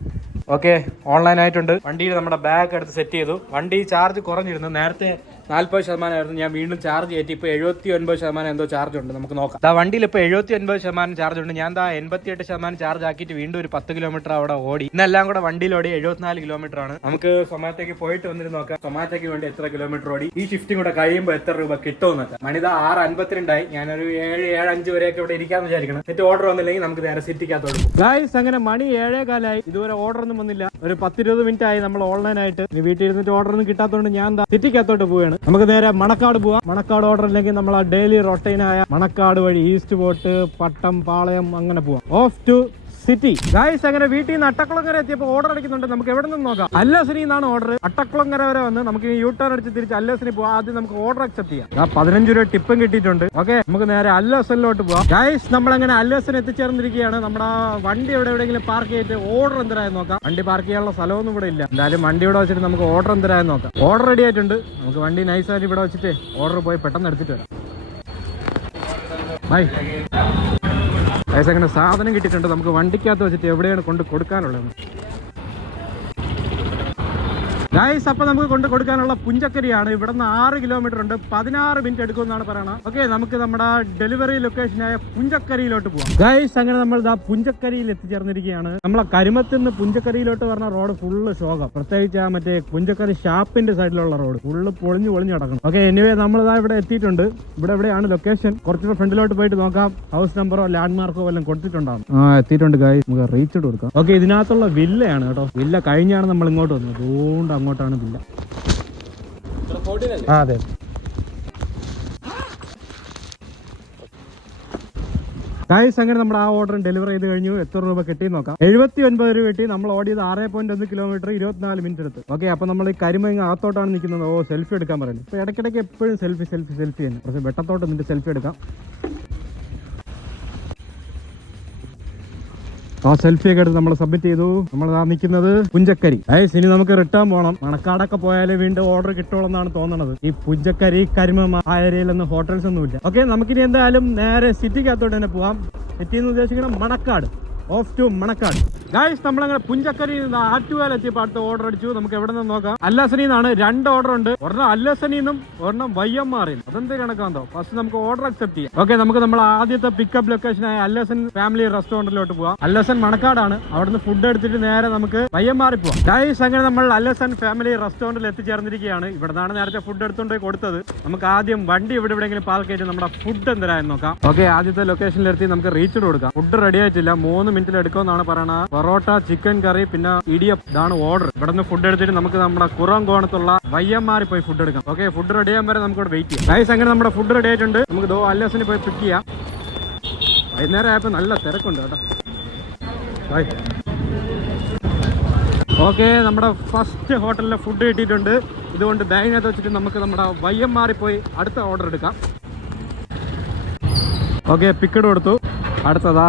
ഓക്കെ, ഓൺലൈൻ ആയിട്ടുണ്ട്. വണ്ടിയിൽ നമ്മുടെ ബാഗ് എടുത്ത് സെറ്റ് ചെയ്തു. വണ്ടി ചാർജ് കുറഞ്ഞിരുന്നു. നേരത്തെ 40% ആയിരുന്നു. ഞാൻ വീണ്ടും ചാർജ് കയറ്റി. ഇപ്പൊ 79% എന്തോ ചാർജ് ഉണ്ട്. നമുക്ക് നോക്കാം. വണ്ടിയിൽ ഇപ്പൊ 79% ചാർജ് ഉണ്ട്. ഞാൻ 88% ചാർജ് ആക്കിയിട്ട് വീണ്ടും ഒരു 10 കിലോമീറ്റർ അവിടെ ഓടി. ഇന്നെല്ലാം കൂടെ വണ്ടിയിലോടി 74 കിലോമീറ്റർ ആണ്. നമുക്ക് സൊമാറ്റോയ്ക്ക് പോയിട്ട് വന്നിട്ട് നോക്കാം സൊമാറ്റോയ്ക്ക് വേണ്ടി എത്ര കിലോമീറ്റർ ഓടി, ഈ ഷിഫ്റ്റും കൂടെ കഴിയുമ്പോൾ എത്ര രൂപ കിട്ടുമെന്നൊക്കെ. മണിത 6:52 ഞാനൊരു 7-7:05 വരെയൊക്കെ ഇവിടെ ഇരിക്കാന്ന് വിചാരിക്കണം. എന്നിട്ട് ഓർഡർ വന്നില്ലെങ്കിൽ നമുക്ക് നേരെ സിറ്റിക്കകത്തോട് പോകും. ഗൈസ് അങ്ങനെ മണി 7:15 ഇതുവരെ ഓർഡർ ഒന്നും വന്നില്ല. ഒരു 10-20 മിനിറ്റ് ആയി നമ്മൾ ഓൺലൈൻ ആയിട്ട്. വീട്ടിൽ ഇരുന്നിട്ട് ഓർഡർ ഒന്നും കിട്ടാത്തതുകൊണ്ട് ഞാൻ സിറ്റിക്കകത്തോട്ട് പോവുകയാണ്. നമുക്ക് നേരെ മണക്കാട് പോവാം. മണക്കാട് ഓർഡർ ഇല്ലെങ്കിൽ നമ്മൾ ആ ഡെയിലി റൊട്ടൈനായ മണക്കാട് വഴി ഈസ്റ്റ് പോട്ട് പട്ടം പാളയം അങ്ങനെ പോവാം. Of two city. ഗൈസ് അങ്ങനെ വീട്ടിൽ നിന്ന് അട്ടക്കുളങ്ങര എത്തിയപ്പോൾ ഓർഡർ അടിക്കുന്നുണ്ട്. നമുക്ക് എവിടെ നിന്ന് നോക്കാം. അല്ലസിനി എന്നാണ് ഓർഡർ. അട്ടക്കുളങ്ങര വരെ വന്ന് നമുക്ക് യൂ ടേൺ അടിച്ച് തിരിച്ച് അല്ലസിനി പോവാം. ആദ്യം നമുക്ക് ഓർഡർ അക്സെപ്റ്റ് ചെയ്യാം. 15 രൂപ ടിപ്പും കിട്ടിയിട്ടുണ്ട്. ഓക്കെ, നമുക്ക് നേരെ അല്ലസനിലോട്ട് പോവാം. ഗൈസ് നമ്മളങ്ങനെ അല്ലസിന് എത്തിച്ചേർന്നിരിക്കുകയാണ്. നമ്മുടെ വണ്ടി എവിടെയെങ്കിലും പാർക്ക് ചെയ്തിട്ട് ഓർഡർ എന്തരായെന്ന് നോക്കാം. വണ്ടി പാർക്ക് ചെയ്യാനുള്ള സ്ഥലമൊന്നും ഇവിടെ ഇല്ല. എന്തായാലും വണ്ടി ഇവിടെ വെച്ചിട്ട് നമുക്ക് ഓർഡർ എന്തരായെന്ന് നോക്കാം. ഓർഡർ റെഡി ആയിട്ടുണ്ട്. നമുക്ക് വണ്ടി നൈസായിട്ട് ഇവിടെ വെച്ചിട്ട് ഓർഡർ പോയി പെട്ടെന്ന് എടുത്തിട്ട് വരാം. ബൈ. അങ്ങനെ സാധനം കിട്ടിയിട്ടുണ്ട്. നമുക്ക് വണ്ടിക്കകത്ത് വെച്ചിട്ട് എവിടെയാണ് കൊണ്ട് കൊടുക്കാനുള്ളത്. ഗൈസ് അപ്പൊ നമുക്ക് കൊണ്ട് കൊടുക്കാനുള്ള പുഞ്ചക്കരിയാണ്. ഇവിടെ നിന്ന് 6 കിലോമീറ്റർ ഉണ്ട്. 16 മിനിറ്റ് എടുക്കുമെന്നാണ് പറയണത്. ഓക്കെ, നമുക്ക് നമ്മുടെ ഡെലിവറി ലൊക്കേഷനായ പുഞ്ചക്കരിയിലോട്ട് പോവാം. ഗൈസ് അങ്ങനെ നമ്മൾ പുഞ്ചക്കരിയിൽ എത്തിച്ചേർന്നിരിക്കുകയാണ്. നമ്മളെ കരിമത്തിൽ നിന്ന് പുഞ്ചക്കരിയിലോട്ട് പറഞ്ഞ റോഡ് ഫുള്ള് ശോകം. പ്രത്യേകിച്ച് ആ മറ്റേ പുഞ്ചക്കരി ഷാപ്പിന്റെ സൈഡിലുള്ള റോഡ് ഫുള്ള് പൊളിഞ്ഞു കിടക്കണം. ഓക്കെ, എനിവേ നമ്മളിതാ ഇവിടെ എത്തിയിട്ടുണ്ട്. ഇവിടെ എവിടെയാണ് ലൊക്കേഷൻ? കുറച്ചുകൂടെ ഫ്രണ്ടിലോട്ട് പോയിട്ട് നോക്കാം. ഹൗസ് നമ്പറോ ലാൻഡ് മാർക്കോ വല്ലതും കൊടുത്തിട്ടുണ്ടാവും. എത്തിയിട്ടുണ്ട് ഗൈസ്. നമുക്ക് റീച്ച് കൊടുക്കാം. ഓക്കെ, ഇതിനകത്തുള്ള വില്ലയാണ് കേട്ടോ. വില്ല കഴിഞ്ഞാണ് നമ്മൾ ഇങ്ങോട്ട് വന്നത്. അതുകൊണ്ട് അങ്ങോട്ടാണ് വില്ല. അതെ. ഗൈസ് അങ്ങനെ നമ്മുടെ ആ ഓർഡർ ഡെലിവറി ചെയ്ത് കഴിഞ്ഞു. എത്ര രൂപ കിട്ടി നോക്കാം. 79 രൂപ കിട്ടി. നമ്മൾ ഓടിയത് 6.1 കിലോമീറ്റർ 24 മിനിറ്റ് എടുത്ത്. ഓക്കെ, അപ്പൊ നമ്മൾ ഈ കരിമങ്ങ അകത്തോട്ടാണ് നിൽക്കുന്നത്. ഓ, സെൽഫി എടുക്കാൻ പറയുന്നത്. ഇപ്പൊ ഇടയ്ക്കിടയ്ക്ക് എപ്പോഴും സെൽഫി തന്നെ. പക്ഷെ വെട്ടത്തോട്ട് നിന്നിട്ട് സെൽഫി എടുക്കാം. ആ സെൽഫി ഒക്കെ എടുത്ത് നമ്മൾ സബ്മിറ്റ് ചെയ്തു. നമ്മൾ നിൽക്കുന്നത് പുഞ്ചക്കരി. ഇനി നമുക്ക് റിട്ടേൺ പോകണം. മണക്കാടൊക്കെ പോയാലേ വീണ്ടും ഓർഡർ കിട്ടുള്ളൂ തോന്നണത്. ഈ പുഞ്ചക്കരി കരിമ ആ ഏരിയയിലൊന്നും ഹോട്ടൽസ് ഒന്നും ഇല്ല. ഓക്കെ, നമുക്കിനി എന്തായാലും നേരെ സിറ്റിക്കകത്തോട്ട് തന്നെ പോവാം. സിറ്റി എന്ന് ഉദ്ദേശിക്കണം Manacaud. Off to Manacaud. Guys നമ്മളങ്ങനെ പുഞ്ചക്കരി ആറ്റുകാൽ എത്തിയപ്പോൾ അടുത്ത ഓർഡർ അടിച്ചു. നമുക്ക് എവിടെ നിന്ന് നോക്കാം. അല്ലസനിന്നാണ് 2 ഓർഡർ ഉണ്ട്. ഒരെണ്ണം അല്ലസനിന്നും ഒരെണ്ണം വയ്യമ്മാറിൽ. അതെന്ത് കണക്കാന്തോ. ഫസ്റ്റ് നമുക്ക് ഓർഡർ അക്സെപ്റ്റ് ചെയ്യാം. ഓക്കെ, നമുക്ക് നമ്മൾ ആദ്യത്തെ പിക്കപ്പ് ലൊക്കേഷനായ അല്ലസൻ ഫാമിലി റെസ്റ്റോറന്റിലോട്ട് പോവാം. അല്ലസൻ മണക്കാടാണ്. അവിടുന്ന് ഫുഡ് എടുത്തിട്ട് നേരെ നമുക്ക് വയ്യമ്മാറി പോവാം. ഗൈസ് അങ്ങനെ നമ്മൾ അല്ലസൻ ഫാമിലി റെസ്റ്റോറന്റിൽ എത്തിച്ചേർന്നിരിക്കുകയാണ്. ഇവിടെ നിന്നാണ് നേരത്തെ ഫുഡ് എടുത്തുകൊണ്ട് കൊടുത്തത്. നമുക്ക് ആദ്യം വണ്ടി എവിടെയെങ്കിലും പാർക്ക് ചെയ്ത് നമ്മുടെ ഫുഡ് എന്തരായെന്ന് നോക്കാം. ഓക്കെ, ആദ്യത്തെ ലൊക്കേഷനിലെത്തി നമുക്ക് റീച്ച് കൊടുക്കാം. ഫുഡ് റെഡി ആയിട്ടില്ല. 3 മിനിറ്റിൽ എടുക്കുമെന്നാണ് പറയണത്. പൊറോട്ട, ചിക്കൻ കറി, പിന്നെ ഇടിയപ്പ്. ഇതാണ് ഓർഡർ. ഇവിടെ നിന്ന് ഫുഡ് എടുത്തിട്ട് നമുക്ക് നമ്മുടെ കുറംകോണത്തുള്ള വയ്യന്മാരി പോയി ഫുഡ് എടുക്കാം. ഓക്കെ, ഫുഡ് റെഡി ആകാൻ വരെ നമുക്ക് ഇവിടെ വെയിറ്റ് ചെയ്യാം. ഗൈസ് അങ്ങനെ നമ്മുടെ ഫുഡ് റെഡി ആയിട്ടുണ്ട്. നമുക്ക് അല്ലസിന് പോയി പിക്ക് ചെയ്യാം. വൈകുന്നേരം ആയപ്പോൾ നല്ല തിരക്കുണ്ട് കേട്ടോ. ബൈ. ഓക്കെ, നമ്മുടെ ഫസ്റ്റ് ഹോട്ടലിലെ ഫുഡ് കിട്ടിയിട്ടുണ്ട്. ഇതുകൊണ്ട് ബാഗിനകത്ത് വെച്ചിട്ട് നമുക്ക് നമ്മുടെ YMR പോയി അടുത്ത ഓർഡർ എടുക്കാം. ഓക്കെ, പിക്കഡ് കൊടുത്തു. അടുത്തതാ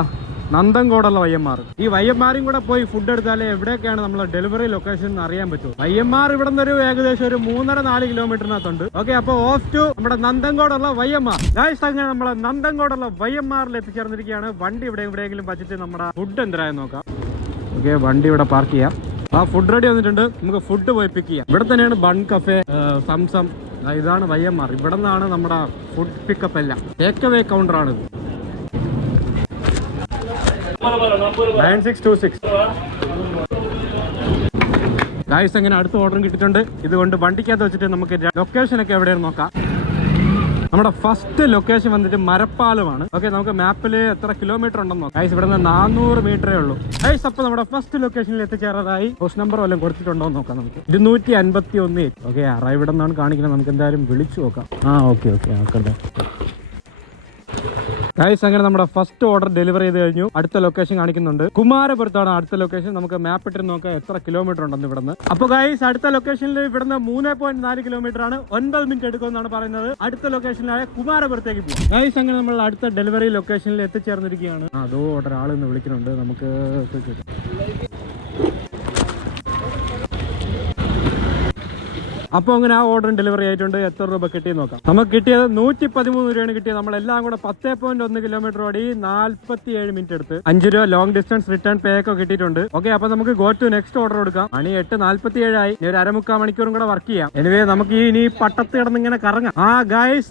നന്ദൻകോടുള്ള YMR. ഈ YMRയും കൂടെ പോയി ഫുഡ് എടുത്താലേ എവിടെയൊക്കെയാണ് നമ്മൾ ഡെലിവറി ലൊക്കേഷൻ എന്ന് അറിയാൻ പറ്റും. YMR ഇവിടെ നിന്ന് ഏകദേശം ഒരു 3.5-4 കിലോമീറ്ററിനകത്തുണ്ട്. ഓക്കെ, അപ്പോൾ ഓഫ് ടു നമ്മുടെ നന്ദൻകോടുള്ള YMR. ഗൈസ്, അങ്ങനെ നമ്മളെ നന്ദൻകോടുള്ള YMRൽ എത്തിച്ചേർന്നിരിക്കുകയാണ്. വണ്ടി എവിടെയെങ്കിലും വച്ചിട്ട് നമ്മുടെ ഫുഡ് എന്തരായെന്ന് നോക്കാം. ഓക്കെ, വണ്ടി ഇവിടെ പാർക്ക് ചെയ്യാം. ആ ഫുഡ് റെഡി വന്നിട്ടുണ്ട്. നമുക്ക് ഫുഡ് പോയി പിക്ക് ചെയ്യാം. ഇവിടെ തന്നെയാണ് ബൺ കഫേ, സംസം. ഇതാണ് YMR. ഇവിടെ നിന്നാണ് നമ്മുടെ ഫുഡ് പിക്കപ്പ് എല്ലാം. ടേക്ക് അവേ കൗണ്ടറാണ് ഇത്. 9626. ഗൈസ്, അങ്ങനെ അടുത്ത ഓർഡറും കിട്ടിയിട്ടുണ്ട്. ഇതുകൊണ്ട് വണ്ടിക്കകത്ത് വെച്ചിട്ട് നമുക്ക് ലൊക്കേഷൻ ഒക്കെ എവിടെയാണ് നോക്കാം. നമ്മുടെ ഫസ്റ്റ് ലൊക്കേഷൻ വന്നിട്ട് മരപ്പാലമാണ്. ഓക്കെ, നമുക്ക് മാപ്പിൽ എത്ര കിലോമീറ്റർ ഉണ്ടെന്ന് നോക്കാം. ഗൈസ്, ഇവിടെ നിന്ന് 400 മീറ്ററേ ഉള്ളൂ. ഗൈസ്, അപ്പോൾ നമ്മുടെ ഫസ്റ്റ് ലൊക്കേഷനിൽ എത്തിച്ചേരാതായി. ഹൗസ് നമ്പർ വല്ലതും കൊടുത്തിട്ടുണ്ടോ എന്ന് നോക്കാം. നമുക്ക് 251. ഓക്കെ, ഇവിടെ നിന്നാണ് കാണിക്കുന്നത്. നമുക്ക് എന്തായാലും വിളിച്ചു നോക്കാം. ഓക്കെ ആക്കട്ടെ. ഗൈസ്, അങ്ങനെ നമ്മുടെ ഫസ്റ്റ് ഓർഡർ ഡെലിവറി ചെയ്ത് കഴിഞ്ഞു. അടുത്ത ലൊക്കേഷൻ കാണിക്കുന്നുണ്ട്. കുമാരപുരത്താണ് അടുത്ത ലൊക്കേഷൻ. നമുക്ക് മാപ്പ് ഇട്ട് നോക്കാം എത്ര കിലോമീറ്റർ ഉണ്ടെന്ന് ഇവിടുന്ന്. അപ്പൊ ഗൈസ്, അടുത്ത ലൊക്കേഷനിൽ ഇവിടുന്ന് 3.4 കിലോമീറ്റർ ആണ്. 9 മിനിറ്റ് എടുക്കുമെന്നാണ് പറയുന്നത്. അടുത്ത ലൊക്കേഷനിലായ കുമാരപുരത്തേക്ക് പോകും. ഗൈസ്, അങ്ങനെ നമ്മൾ അടുത്ത ഡെലിവറി ലൊക്കേഷനിൽ എത്തിച്ചേർന്നിരിക്കുകയാണ്. അതോ ഒരാൾ ഇന്ന് വിളിക്കുന്നുണ്ട്. നമുക്ക് അപ്പോൾ അങ്ങനെ ആ ഓർഡർ ഡെലിവറി ആയിട്ടുണ്ട്. എത്ര രൂപ കിട്ടിയെന്ന് നോക്കാം. നമുക്ക് കിട്ടിയത് 113 രൂപയാണ് കിട്ടിയത്. നമ്മളെല്ലാം കൂടെ 10.1 കിലോമീറ്റർ ഓടി 47 മിനിറ്റ് എടുത്ത് 5 രൂപ ലോങ് ഡിസ്റ്റൻസ് റിട്ടേൺ പേ ഒക്കെ കിട്ടിയിട്ടുണ്ട്. ഓക്കെ, അപ്പൊ നമുക്ക് ഗോ ടു നെക്സ്റ്റ് ഓർഡർ കൊടുക്കാം. മണി 8:47 ആയി. ഇനി ഒരു 3/4 മണിക്കൂറും കൂടെ വർക്ക് ചെയ്യാം. എനിവേ, നമുക്ക് ഇനി പട്ടത്ത് കിടന്ന് ഇങ്ങനെ കറങ്ങാം. ഗൈസ്,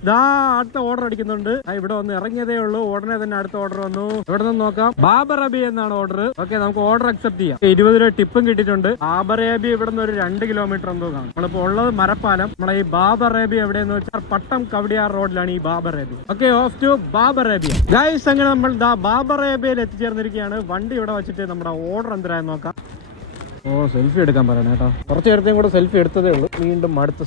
അടുത്ത ഓർഡർ അടിക്കുന്നുണ്ട്. ഇവിടെ വന്ന് ഇറങ്ങിയതേ ഉള്ളൂ. ഉടനെ തന്നെ അടുത്ത ഓർഡർ വന്നു. ഇവിടെ നിന്ന് നോക്കാം. ബാബർ അബി എന്നാണ് ഓർഡർ. ഓക്കെ, നമുക്ക് ഓർഡർ അക്സെപ്റ്റ് ചെയ്യാം. 20 രൂപ ടിപ്പും കിട്ടിയിട്ടുണ്ട്. ബാബർ അബി ഇവിടെ നിന്ന് ഒരു 2 കിലോമീറ്റർ എന്തോ കാണും. നമ്മളിപ്പോ ഉള്ളത് മരപ്പാലം. നമ്മളെ ഈ ബാബർ അബി എവിടെയെന്ന് വെച്ചാൽ പട്ടം കവടിയാർ റോഡിലാണ് ഈ Babar Abi. Okay, off to Babar Abi. Guys, അങ്ങനെ നമ്മൾ ബാബർ അബിയിൽ എത്തിച്ചേർന്നിരിക്കുകയാണ്. വണ്ടി ഇവിടെ വെച്ചിട്ട് നമ്മുടെ ഓർഡർ എന്തരായെന്ന് നോക്കാം. സെൽഫി എടുക്കാൻ പറയണേ കേട്ടോ. കുറച്ച് നേരത്തെയും കൂടെ സെൽഫി എടുത്തതേ ഉള്ളൂ. വീണ്ടും അടുത്ത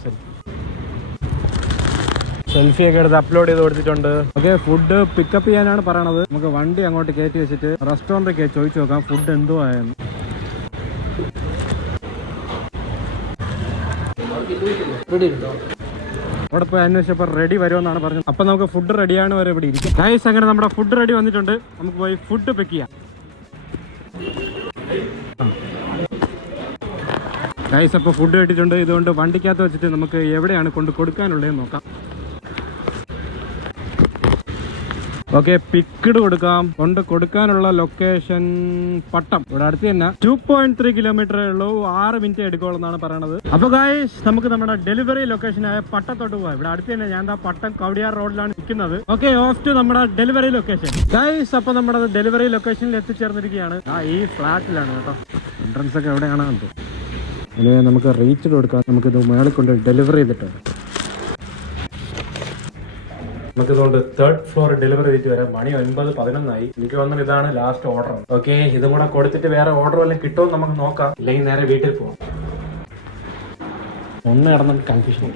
സെൽഫി ഒക്കെ എടുത്ത് അപ്ലോഡ് ചെയ്ത് കൊടുത്തിട്ടുണ്ട്. ഓക്കെ, ഫുഡ് പിക്കപ്പ് ചെയ്യാനാണ് പറയണത്. നമുക്ക് വണ്ടി അങ്ങോട്ട് കയറ്റി വെച്ചിട്ട് റെസ്റ്റോറൻറ്റൊക്കെ ചോദിച്ചു നോക്കാം ഫുഡ് എന്തോ ആയെന്ന്. അവിടെ പോയി അന്വേഷിച്ചപ്പോൾ റെഡി വരുമെന്നാണ് പറഞ്ഞത്. അപ്പൊ നമുക്ക് ഫുഡ് റെഡിയാണ് വരെ ഇവിടെ ഇരിക്കും. ഗൈസ്, അങ്ങനെ നമ്മുടെ ഫുഡ് റെഡി വന്നിട്ടുണ്ട്. നമുക്ക് പോയി ഫുഡ് പിക്ക് ചെയ്യാം. ഗൈസ്, അപ്പോൾ ഫുഡ് കിട്ടിയിട്ടുണ്ട്. ഇതുകൊണ്ട് വണ്ടിക്കകത്ത് വെച്ചിട്ട് നമുക്ക് എവിടെയാണ് കൊണ്ട് കൊടുക്കാനുള്ളതെന്ന് നോക്കാം. ഓക്കെ, പിക്കഡ് കൊടുക്കാം. കൊണ്ട് കൊടുക്കാനുള്ള ലൊക്കേഷൻ പട്ടം. ഇവിടെ അടുത്ത് തന്നെ 2.3 കിലോമീറ്ററേ ഉള്ളൂ. 6 മിനിറ്റ് എടുക്കുള്ളൂ പറയണത്. അപ്പൊ ഗൈസ്, നമുക്ക് നമ്മുടെ ഡെലിവറി ലൊക്കേഷനായ പട്ടത്തോട്ട് പോകാം. ഇവിടെ അടുത്ത് തന്നെ ഞാൻ പട്ടം കവടിയാർ റോഡിലാണ് നിൽക്കുന്നത്. ഓക്കെ, ഓഫ് ടു നമ്മുടെ ഡെലിവറി ലൊക്കേഷൻ. ഗൈസ്, അപ്പൊ നമ്മുടെ ഡെലിവറി ലൊക്കേഷനിൽ എത്തിച്ചേർന്നിരിക്കുകയാണ്. ഈ ഫ്ലാറ്റിലാണ് കേട്ടോ. എൻട്രൻസ് ഒക്കെ എവിടെയാണ് നമുക്ക് റീച്ച് കൊടുക്കാം. നമുക്കിത് മേളിൽ കൊണ്ട് ഡെലിവറി ചെയ്തിട്ട് നമുക്കിതുകൊണ്ട് 3rd ഫ്ലോർ ഡെലിവറി ചെയ്തിട്ട് വരാം. മണി 9:11 എനിക്ക് തോന്നുന്നത് ഇതാണ് ലാസ്റ്റ് ഓർഡർ. ഓക്കെ, ഇതും കൂടെ കൊടുത്തിട്ട് വേറെ ഓർഡർ വല്ലതും കിട്ടുമെന്ന് നമുക്ക് നോക്കാം. ഇല്ലെങ്കിൽ നേരെ വീട്ടിൽ പോവാം. ഒന്ന് കിടന്ന കൺഫ്യൂഷൻ.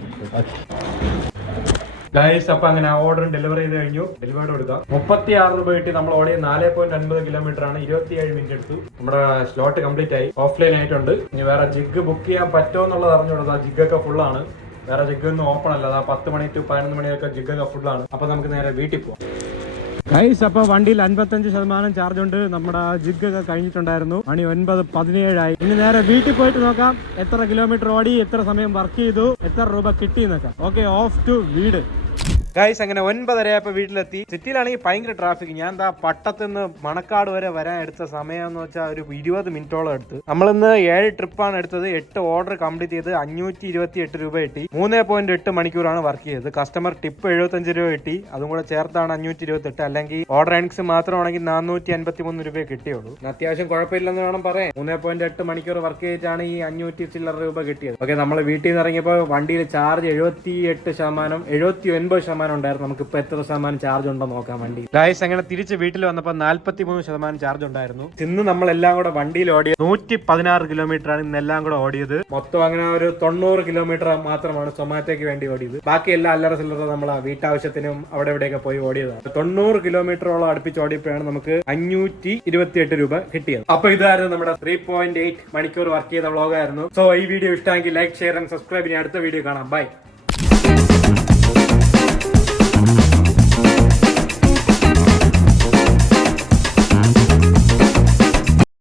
ഗൈസ്, അപ്പൊ അങ്ങനെ ആ ഓർഡർ ഡെലിവറി ചെയ്ത് കഴിഞ്ഞു. ഡെലിവറി കൊടുക്കാം. 36 രൂപ കിട്ടി. നമ്മൾ ഓടിയ 4.9 കിലോമീറ്റർ ആണ്. 27 മിനിറ്റ് എടുത്തു. നമ്മുടെ സ്ലോട്ട് കംപ്ലീറ്റ് ആയി. ഓഫ്ലൈൻ ആയിട്ടുണ്ട്. ഇനി വേറെ ജിഗ് ബുക്ക് ചെയ്യാൻ പറ്റുമോ എന്നുള്ളത് അറിഞ്ഞുകൊടുത്താ. ജിഗൊക്കെ ഫുള്ളാണ്. വേറെ ജിഗൊന്നും ഓപ്പൺ അല്ല. 10 മണി to 11 മണിയൊക്കെ ജിഗൊക്കെ ഫുള്ളാണ്. അപ്പൊ നമുക്ക് നേരെ വീട്ടിൽ പോവാം. ഗൈസ്, അപ്പൊ വണ്ടിയിൽ 55% ചാർജ് ഉണ്ട്. നമ്മുടെ ജിഗ് ഒക്കെ കഴിഞ്ഞിട്ടുണ്ടായിരുന്നു. മണി 9:17 ആയി. ഇനി നേരെ വീട്ടിൽ പോയിട്ട് നോക്കാം എത്ര കിലോമീറ്റർ ഓടി, എത്ര സമയം വർക്ക് ചെയ്തു, എത്ര രൂപ കിട്ടി എന്നൊക്കെ. ഓക്കെ, ഓഫ് ടു വീട്. ഗൈസ്, അങ്ങനെ 9:30 വീട്ടിലെത്തി. സിറ്റിയിലാണെങ്കിൽ ഭയങ്കര ട്രാഫിക്. ഞാൻ പട്ടത്ത് നിന്ന് മണക്കാട് വരെ വരാൻ എടുത്ത സമയം എന്ന് വെച്ചാൽ ഒരു 20 മിനിറ്റോളം എടുത്ത്. നമ്മളിന്ന് 7 ട്രിപ്പാണ് എടുത്തത്. 8 ഓർഡർ കംപ്ലീറ്റ് ചെയ്ത് 528 രൂപ കിട്ടി. 3.8 മണിക്കൂറാണ് വർക്ക് ചെയ്തത്. കസ്റ്റമർ ടിപ്പ് 75 രൂപ കിട്ടി. അതും കൂടെ ചേർത്താണ് 528. അല്ലെങ്കിൽ ഓർഡർ എൻക്സ് മാത്രമാണെങ്കിൽ 453 രൂപ കിട്ടിയുള്ളൂ. അത്യാവശ്യം കുഴപ്പമില്ലെന്ന് വേണം പറയാൻ. 3.8 മണിക്കൂർ വർക്ക് ചെയ്തിട്ടാണ് ഈ 500 ചില്ലറ രൂപ കിട്ടിയത്. ഓക്കെ, നമ്മൾ വീട്ടിൽ നിന്ന് ഇറങ്ങിയപ്പോൾ വണ്ടിയിൽ ചാർജ് 78%, 79% 50% ഉണ്ടായിരുന്നു. നമുക്ക് ഇപ്പൊ എത്ര ശതമാനം ചാർജ് ഉണ്ടോ നോക്കാം വണ്ടി. ഗൈസ് അങ്ങനെ തിരിച്ച് വീട്ടിൽ വന്നപ്പോൾ 43% ചാർജ് ഉണ്ടായിരുന്നു. ഇന്ന് നമ്മളെല്ലാം കൂടെ വണ്ടിയിൽ ഓടിയത് 116 കിലോമീറ്റർ ആണ് ഇന്നെല്ലാം കൂടെ ഓടിയത്. മൊത്തം അങ്ങനെ ഒരു 90 കിലോമീറ്റർ മാത്രമാണ് സൊമാറ്റോയ്ക്ക് വേണ്ടി ഓടിയത്. ബാക്കി എല്ലാ അല്ലറ ചില്ലറ നമ്മൾ വീട്ടാവശ്യത്തിനും അവിടെ ഇവിടെയൊക്കെ പോയി ഓടിയതാണ്. 90 കിലോമീറ്ററോളം അടുപ്പിച്ച് ഓടിയപ്പോഴാണ് നമുക്ക് 528 രൂപ കിട്ടിയത്. അപ്പൊ ഇതായിരുന്നു നമ്മുടെ 3.8 മണിക്കൂർ വർക്ക് ചെയ്ത വ്ളോഗായിരുന്നു. സോ ഈ വീഡിയോ ഇഷ്ടമെങ്കിൽ ലൈക്ക്, ഷെയർ ആൻഡ് സബ്സ്ക്രൈബ്. ഇനി അടുത്ത വീഡിയോ കാണാം. ബൈ.